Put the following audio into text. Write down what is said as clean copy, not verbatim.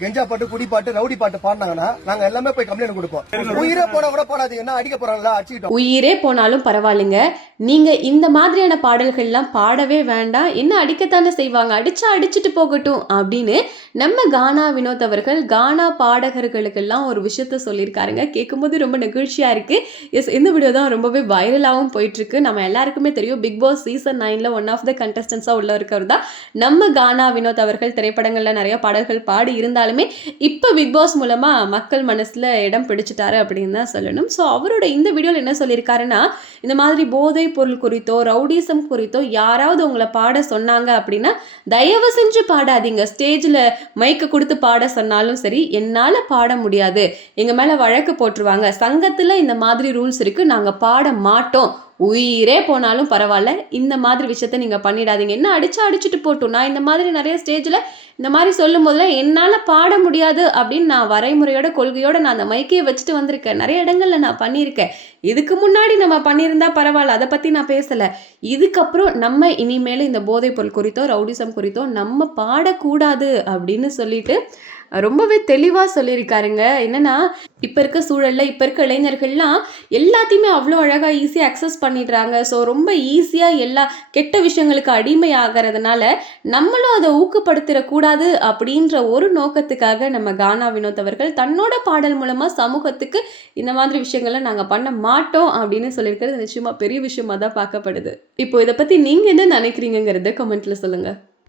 கெஞ்சா பாட்டு குடி பாட்டு ரவுடி பாட்டு பாடினாங்கன்னா நாங்க எல்லாமே போய் கம்ப்ளைண்ட் கொடுப்போம். உயிரே போனா கூட போடாது, என்ன அடிக்க போறாங்களா அடிச்சுக்கிட்டோம். உயிரே போனாலும் பரவாயில்லைங்க, நீங்க இந்த மாதிரியான பாடல்கள்லாம் பாடவே வேண்டாம், என்ன அடிக்கத்தானே செய்வாங்க, அடிச்சா அடிச்சுட்டு போகட்டும் அப்படின்னு நம்ம கானா வினோத் அவர்கள் கானா பாடகர்களுக்கெல்லாம் ஒரு விஷயத்த சொல்லியிருக்காருங்க. கேட்கும்போது ரொம்ப நெகிழ்ச்சியா இருக்கு. எஸ், இந்த வீடியோ தான் ரொம்பவே வைரலாகவும் போயிட்டு இருக்கு. நம்ம எல்லாருக்குமே தெரியும், பிக் பாஸ் சீசன் 9ல ஒன் ஆஃப் த கண்டஸ்டன்ஸா உள்ள இருக்கிறது தான் நம்ம கானா வினோத் அவர்கள். திரைப்படங்கள்ல நிறைய பாடல்கள் பாடி இருந்தாலுமே இப்போ பிக் பாஸ் மூலமா மக்கள் மனசுல இடம் பிடிச்சிட்டாரு அப்படின்னு தான் சொல்லணும். ஸோ அவரோட இந்த வீடியோவில் என்ன சொல்லியிருக்காருன்னா, இந்த மாதிரி போதைப் பொருள் குறித்தோ ரவுடிசம் குறித்தோ யாராவது உங்களை பாட சொன்னாங்க அப்படின்னா தயவு செஞ்சு பாடாதீங்க. ஸ்டேஜில் மைக்கு கொடுத்து பாட சொன்னாலும் சரி, என்னால் பாட முடியாது, எங்கள் மேலே வழக்கு போட்டுருவாங்க, சங்கத்தில் இந்த மாதிரி ரூல்ஸ் இருக்குது, நாங்கள் பாட மாட்டோம், உயிரே போனாலும் பரவாயில்ல, இந்த மாதிரி விஷயத்த நீங்கள் பண்ணிடாதீங்க, என்ன அடிச்சா அடிச்சுட்டு போட்டும். நான் இந்த மாதிரி நிறைய ஸ்டேஜில் இந்த மாதிரி சொல்லும் போதெல்லாம் என்னால் பாட முடியாது அப்படின்னு நான் வரைமுறையோட கொள்கையோட நான் அந்த மைக்கையை வச்சுட்டு வந்திருக்கேன். நிறைய இடங்கள்ல நான் பண்ணியிருக்கேன். இதுக்கு முன்னாடி நம்ம பண்ணியிருந்தா பரவாயில்ல, அதை பற்றி நான் பேசலை. இதுக்கப்புறம் நம்ம இனிமேல் இந்த போதைப் பொருள் குறித்தோ ரவுடிசம் குறித்தோ நம்ம பாடக்கூடாது அப்படின்னு சொல்லிட்டு ரொம்பவே தெளிவாக சொல்லியிருக்காருங்க. என்னன்னா, இப்போ இருக்க சூழலில் இப்போ இருக்க இளைஞர்கள்லாம் எல்லாத்தையுமே அவ்வளோ அழகாக ஈஸியாக அக்சஸ் பண்ணிடுறாங்க. ஸோ ரொம்ப ஈஸியாக எல்லா கெட்ட விஷயங்களுக்கு அடிமை ஆகிறதுனால நம்மளும் அதை ஊக்கப்படுத்திடக்கூடாது அப்படின்ற ஒரு நோக்கத்துக்காக நம்ம கானா வினோத் அவர்கள் தன்னோட பாடல் மூலமாக சமூகத்துக்கு இந்த மாதிரி விஷயங்களை நாங்கள் பண்ண மாட்டோம் அப்படின்னு சொல்லியிருக்கிறது நிச்சயமாக பெரிய விஷயமாக தான் பார்க்கப்படுது. இப்போ இதை பற்றி நீங்கள் என்ன நினைக்கிறீங்கிறத கமெண்ட்டில் சொல்லுங்கள்.